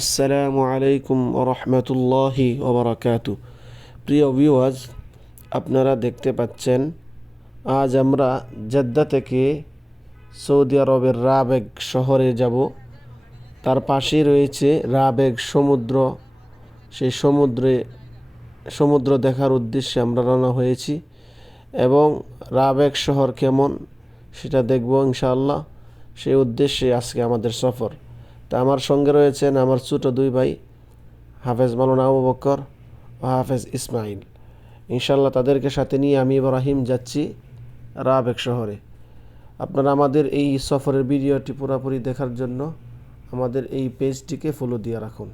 আসসালামু আলাইকুম ওরহমতুল্লাহি ওবরাকাতু। প্রিয় ভিউয়ার্স, আপনারা দেখতে পাচ্ছেন আজ আমরা জেদ্দা থেকে সৌদি আরবের রাবেগ শহরে যাব। তার পাশেই রয়েছে রাবেগ সমুদ্র। সেই সমুদ্র দেখার উদ্দেশ্যে আমরা রওনা হয়েছি এবং রাবেগ শহর কেমন সেটা দেখব ইনশাআল্লাহ। সেই উদ্দেশ্যে আজকে আমাদের সফর। তা আমার সঙ্গে রয়েছেন আমার ছোট দুই ভাই হাফেজ মাওলানা আবু বকর ও হাফেজ ইসমাইল। ইনশাআল্লাহ তাদেরকে সাথে নিয়ে আমি ইব্রাহিম যাচ্ছি রাবেগ শহরে। আপনারা আমাদের এই সফরের ভিডিওটি পুরোপুরি দেখার জন্য আমাদের এই পেজটিকে ফলো দিয়ে রাখুন।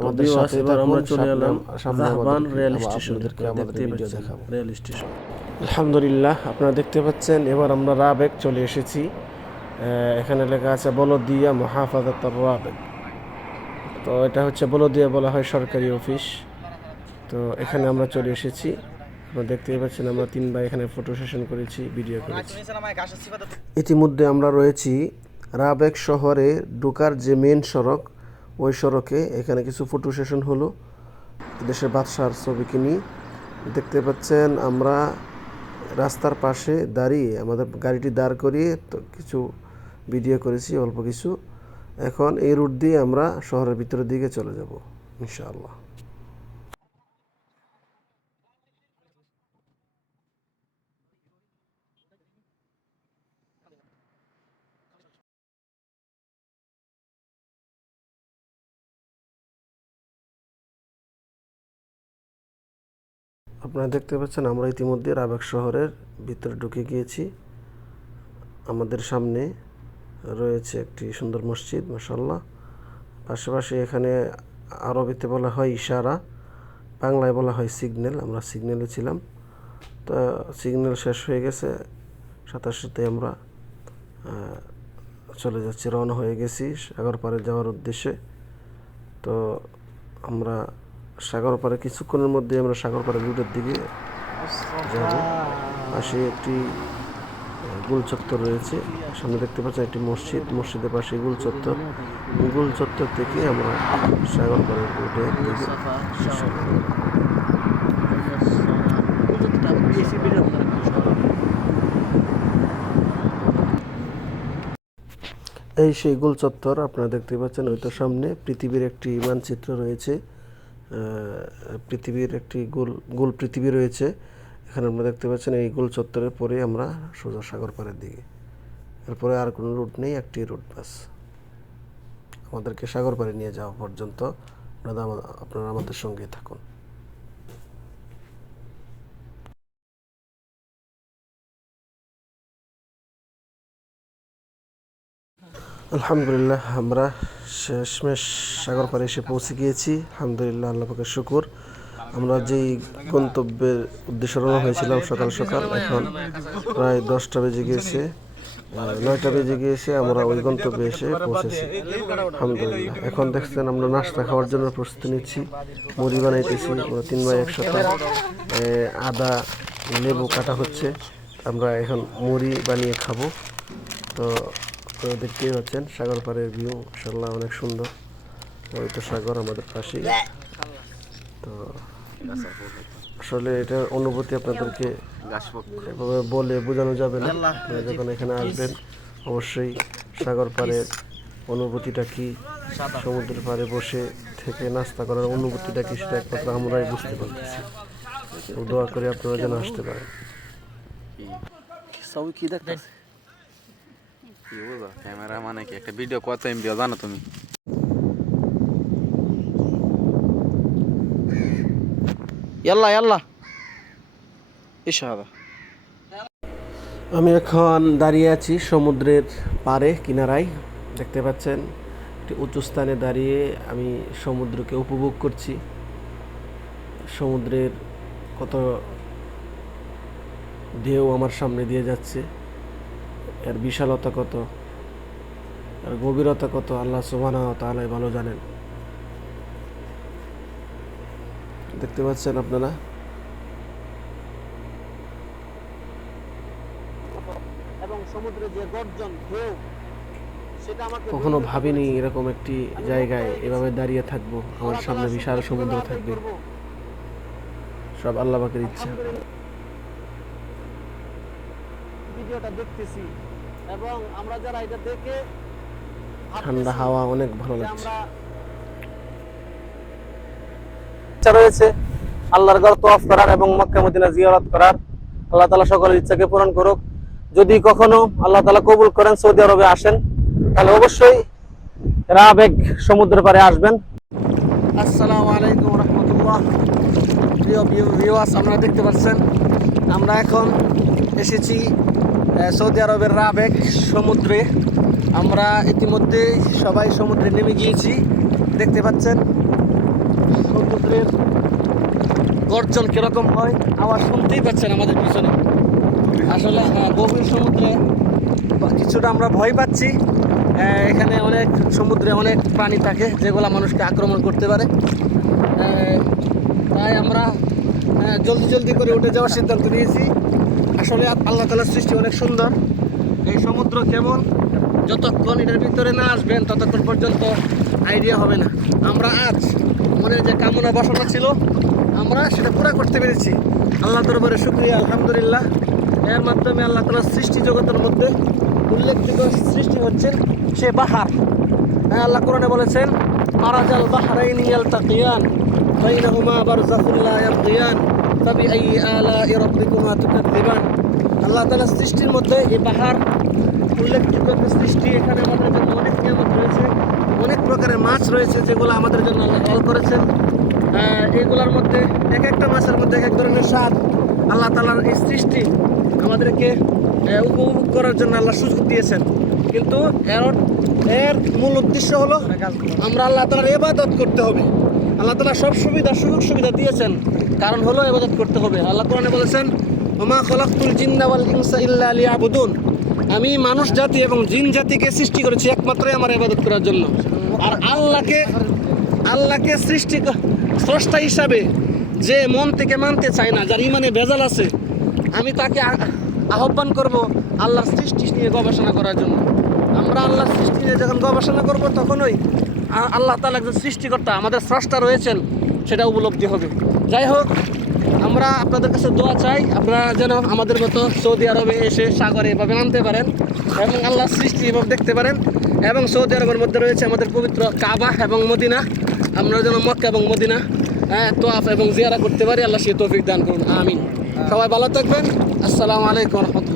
আমাদের সাথে আমরা চলে এলাম জাহবান রেল স্টেশন। আমাদের ভিডিও দেখাবো রেল স্টেশন। আলহামদুলিল্লাহ, আপনারা দেখতে পাচ্ছেন এবার আমরা রাবেগ চলে এসেছি। এখানে লেখা আছে বলদিয়া মুহাফাজাত রাবেগ। তো এটা হচ্ছে বলদিয়া বলা হয় সরকারি অফিস। তো এখানে আমরা চলে এসেছি। আপনারা দেখতেই পাচ্ছেন আমরা তিন ভাই এখানে ফটো সেশন করেছি, ভিডিও করেছি। ইতিমধ্যে আমরা রয়েছি রাবেগ শহরে ঢোকার যে মেন সড়ক, ওই সড়কে। এখানে কিছু ফটো সেশন হলো দেশের বাদশার ছবি কিনি। দেখতে পাচ্ছেন আমরা রাস্তার পাশে দাঁড়িয়ে আমাদের গাড়িটি দাঁড় করিয়ে তো কিছু ভিডিও করেছি, অল্প কিছু। এখন এই রুট দিয়ে আমরা শহরের ভিতরের দিকে চলে যাব ইনশাআল্লাহ। আপনারা দেখতে পাচ্ছেন আমরা ইতিমধ্যে রাবেগ শহরের ভিতরে ঢুকে গিয়েছি। আমাদের সামনে রয়েছে একটি সুন্দর মসজিদ, মাশাআল্লাহ। পাশাপাশি এখানে আরবিতে বলা হয় ইশারা, বাংলায় বলা হয় সিগন্যাল। আমরা সিগন্যালে ছিলাম। তো সিগন্যাল শেষ হয়ে গেছে, সাথে সাথে আমরা চলে যাচ্ছি, রওনা হয়ে গেছি সাগর পাড়ে যাওয়ার উদ্দেশ্যে। তো আমরা সাগর পাড়ে কিছুক্ষণের মধ্যে আমরা সাগর পাড়ে রুটের দিকে যাব। পাশে একটি গোল চত্বর রয়েছে, সামনে দেখতে পাচ্ছেন একটি মসজিদ, মসজিদের পাশে গোল চত্বর। গোল চত্বর থেকে আমরা সাগর পাড়ের রুটের দিকে এই সেই গোল চত্বর আপনারা দেখতে পাচ্ছেন। ওই তো সামনে পৃথিবীর একটি মানচিত্র রয়েছে, পৃথিবীর একটি গোল পৃথিবী রয়েছে এখানে আমরা দেখতে পাচ্ছেন। এই গোল চত্বরের পরে আমরা সোজা সাগর পাড়ের দিকে। এরপরে আর কোনো রুট নেই, একটি রুট বাস আমাদেরকে সাগর পাড়ে নিয়ে যাওয়া পর্যন্ত। আপনারা আমাদের সঙ্গে থাকুন। আলহামদুলিল্লাহ, আমরা শেষমেশ সাগর পাড়ে এসে পৌঁছে গিয়েছি। আলহামদুলিল্লাহ, আল্লাহ পাকের শুকর। আমরা যেই গন্তব্যের উদ্দেশ্যে রওনা হয়েছিলাম সকাল সকাল, এখন প্রায় 10টা বেজে গিয়েছে, 9টা বেজে গিয়েছে। আমরা ওই গন্তব্যে এসে পৌঁছেছি আলহামদুলিল্লাহ। এখন দেখছেন আমরা নাস্তা খাওয়ার জন্য প্রস্তুতি নিচ্ছি, মুড়ি বানাইতেছি। আমরা তিন ভাই একসাথে, আদা লেবু কাটা হচ্ছে, আমরা এখন মুড়ি বানিয়ে খাবো। তো দেখতেই পাচ্ছেন সাগর পাড়ের ভিউ, মাশাআল্লাহ অনেক সুন্দর। ওই তো সাগর আমাদের পাশেই। তো আসলে এটার অনুভূতি আপনাদেরকে এভাবে বলে বোঝানো যাবে না। আপনারা যখন এখানে আসবেন অবশ্যই সাগর পাড়ের অনুভূতিটা কি, সমুদ্রের পাড়ে বসে থেকে নাস্তা করার অনুভূতিটা কি, সেটা একমাত্র আমরাই বুঝতে পারতেছি। দোয়া করে আপনারা যেন আসতে পারেন। ক্যামেরা মানে কি একটা ভিডিও কত এমবি জানো তুমি? ইয়াল্লা ইয়াল্লা ইশারা। আমি এখন দাঁড়িয়ে আছি সমুদ্রের পাড়ে কিনারায়। দেখতে পাচ্ছেন একটি উঁচু স্থানে দাঁড়িয়ে আমি সমুদ্রকে উপভোগ করছি। সমুদ্রের কত ঢেউ আমার সামনে দিয়ে যাচ্ছে, এর বিশালতা কত, এর গভীরতা কত, আল্লাহ সুবহানাহু ওয়া তাআলাই ভালো জানেন। দেখতে পাচ্ছেন আপনারা। এবং সমুদ্রের যে গর্জন ঢেউ, কখনো ভাবিনি এরকম একটি জায়গায় এভাবে দাঁড়িয়ে থাকবো, আমার সামনে বিশাল সমুদ্র থাকবে। সব আল্লাহ পাকের ইচ্ছা। ভিডিওটা দেখতেছি এবং আমরা যারা এটা দেখে ঠান্ডা হাওয়া অনেক ভালো লাগছে। ইচ্ছা রয়েছে আল্লাহর ঘর তওয়াফ করার এবং মক্কা মদিনা জিয়ারত করার। আল্লাহ তাআলা সকলের ইচ্ছাকে পূরণ করুক। যদি কখনো আল্লাহ তাআলা কবুল করেন সৌদি আরবে আসেন, তাহলে অবশ্যই রাবেগ সমুদ্রের পাড়ে আসবেন। আসসালামু আলাইকুম রাহমাতুল্লাহ। প্রিয় ভিউয়ার্স, আপনারা দেখতে পাচ্ছেন আমরা এখন এসেছি সৌদি আরবের রাবেগ সমুদ্রে। আমরা ইতিমধ্যে সবাই সমুদ্রে নেমে গিয়েছি। দেখতে পাচ্ছেন সমুদ্রের গর্জন কিরকম হয়, আওয়াজ শুনতেই পাচ্ছেন আমাদের পিছনে। আসলে গভীর সমুদ্রে কিছুটা আমরা ভয় পাচ্ছি। এখানে অনেক সমুদ্রে অনেক প্রাণী থাকে যেগুলো মানুষকে আক্রমণ করতে পারে। তাই আমরা জলদি করে উঠে যাওয়ার সিদ্ধান্ত নিয়েছি। আসলে আল্লাহ তাআলার সৃষ্টি অনেক সুন্দর। এই সমুদ্র কেমন, যতক্ষণ এটার ভিতরে না আসবেন ততক্ষণ পর্যন্ত আইডিয়া হবে না। আমরা আজ মনের যে কামনা বাসনা ছিল আমরা সেটা পুরা করতে পেরেছি। আল্লাহ দরবারে শুকরিয়া, আলহামদুলিল্লাহ। এর মাধ্যমে আল্লাহ তাআলার সৃষ্টি জগতের মধ্যে উল্লেখযোগ্য সৃষ্টি হচ্ছেন সে বাহার। আল্লাহ কোরআনে বলেছেন, মারাজাল বাহরাইনি ইয়ালতাকিয়ান বাইনাহুমা বারযাখুন লা ইয়াবগিয়ান ফাবিআইয়ি আলাই রাব্বিকুমা তুকাযযিবান। আল্লাহ তাআলার সৃষ্টির মধ্যে এই বাহার উল্লেখযোগ্য একটা সৃষ্টি। এখানে আমাদের জন্য অনেক নিয়ামত রয়েছে, অনেক প্রকারের মাছ রয়েছে যেগুলো আমাদের জন্য আল্লাহ হালাল করেছেন। এগুলোর মধ্যে এক একটা মাছের মধ্যে এক ধরনের স্বাদ। আল্লাহ তাআলার এই সৃষ্টি আমাদেরকে উপভোগ করার জন্য আল্লাহ সুযোগ দিয়েছেন। কিন্তু এর মূল উদ্দেশ্য হলো আমরা আল্লাহ তাআলার ইবাদত করতে হবে। আল্লাহ তাআলা সব সুযোগ সুবিধা দিয়েছেন, কারণ হলো ইবাদত করতে হবে। আল্লাহ কোরআনে বলেছেন, ওমা খলাকতুল জিন্না ওয়াল ইনসা ইল্লা লিয়াবুদুন। আমি মানুষ জাতি এবং জিন জাতিকে সৃষ্টি করেছি একমাত্রই আমার ইবাদত করার জন্য। আর আল্লাহকে স্রষ্টা হিসাবে যে মন থেকে মানতে চায় না, যার ইমানে ভেজাল আছে, আমি তাকে আহ্বান করব আল্লাহর সৃষ্টি নিয়ে গবেষণা করার জন্য। আমরা আল্লাহর সৃষ্টি নিয়ে যখন গবেষণা করব তখনই আল্লাহ তাআলা একজন সৃষ্টিকর্তা, আমাদের স্রষ্টা রয়েছেন, সেটা উপলব্ধি হবে। যাই হোক, আমরা আপনাদের কাছে দোয়া চাই আপনারা যেন আমাদের মতো সৌদি আরবে এসে সাগরে এভাবে নামতে পারেন এবং আল্লাহর সৃষ্টি এভাবে দেখতে পারেন। এবং সৌদি আরবের মধ্যে রয়েছে আমাদের পবিত্র কাবা এবং মদিনা। আমরা যেন মক্কা এবং মদিনা তওয়াফ এবং জিয়ারা করতে পারি। আল্লাহ সে তৌফিক দান করুন, আমিন। সবাই ভালো থাকবেন। আসসালামু আলাইকুম ওয়া রাহমাতুল্লাহ।